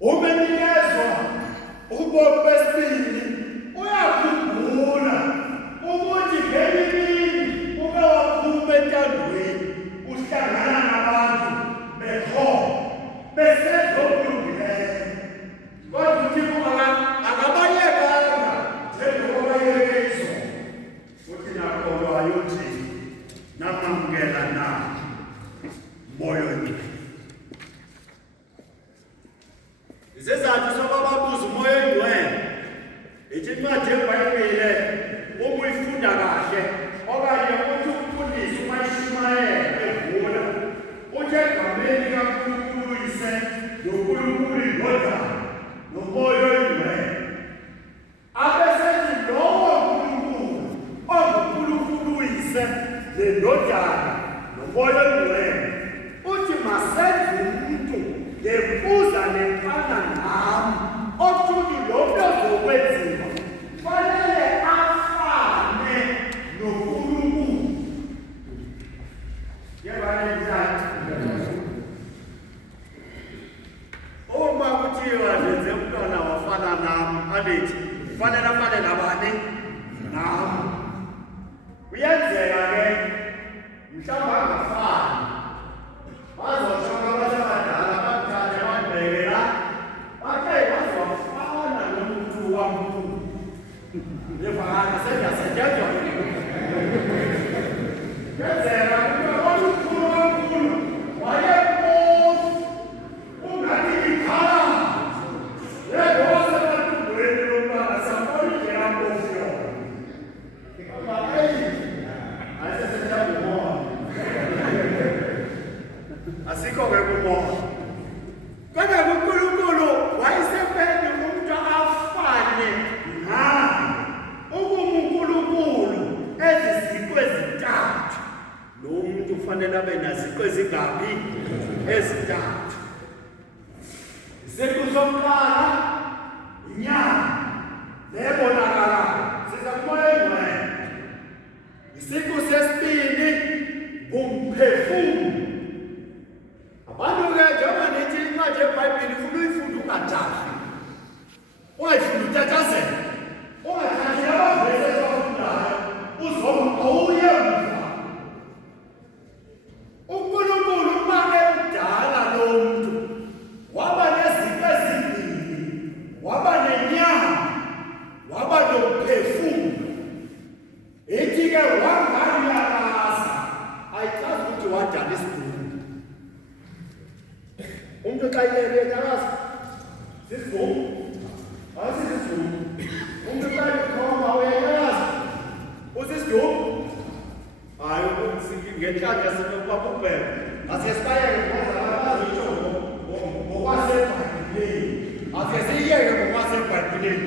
umenikezwa ubomi besibili uyakhumbula ukuthi ngenye imini uke waphuma entandweni uhlangana nabantu besenza okulungileyo kodwa uThixo akabayekanga njengoba bayeke izolo uthi nakholwa ayothi namamukela na moyo oyingcwele. Isizathu sokuba babuze umoya oyingcwele ithi incwadi yeBhayibhile uma uyifunda kahle okanye uthi ukufundisa umayishumayela evula uthi egameni kaNkulunkulu uyise noNkulunkulu indodana nomoya oyingcwele abesethi lowo Nkulunkulu uyise nendodana nomoya oyingcwele uthi masenze umuntu ngemfuza nefana nami othuli lokho ozokwenziwa fanele afane noNkulunkulu. Uma kuthiwa ngenze umntwana wafana nami alithi fanele afane nabani nami kuyenzeka ke mhlawumbe angafani bazoshoka abantu abadala bathathe babheke la bathe bazofana nomuntu wamkhulu lefana sengasetshenzwa kuyenzeka ukuthi wamkhulu wayekhosi ungathi ikhala yebo wasebatubweni lomntwana sabona indlela ambofyo asikho-ke kumoya kodwa uNkulunkulu wayesephethe umuntu afane naye ukuNkulunkulu eziziqu ezintathu lo muntu ufanele abe naziqu ezingaphi ezintathu isiqu sokuqala inyama nebonakalayo siza kumoya oyingcwele isiqu sesibili umphefumulo. Abantu-ke njengoba nithi incwadi yeBhayibhile ufuna uyifunda ungajahi ungayifunda utatazela ungathathi abavezi ezibafundayo uzoma awuye mva. uNkulunkulu uma emdala lo muntu waba nezinto ezimbili waba nenyama waba nomphefumulo ithi-ke wanganyakaza ayichazi ukuthi wadala isidumbu umuntu xa ilele enyakaza sisidumbu asisisidumbu umuntu xa ikhoma uyanyakaza usisidumbu hayi ngenhlanga sinopapubheka asesibayeke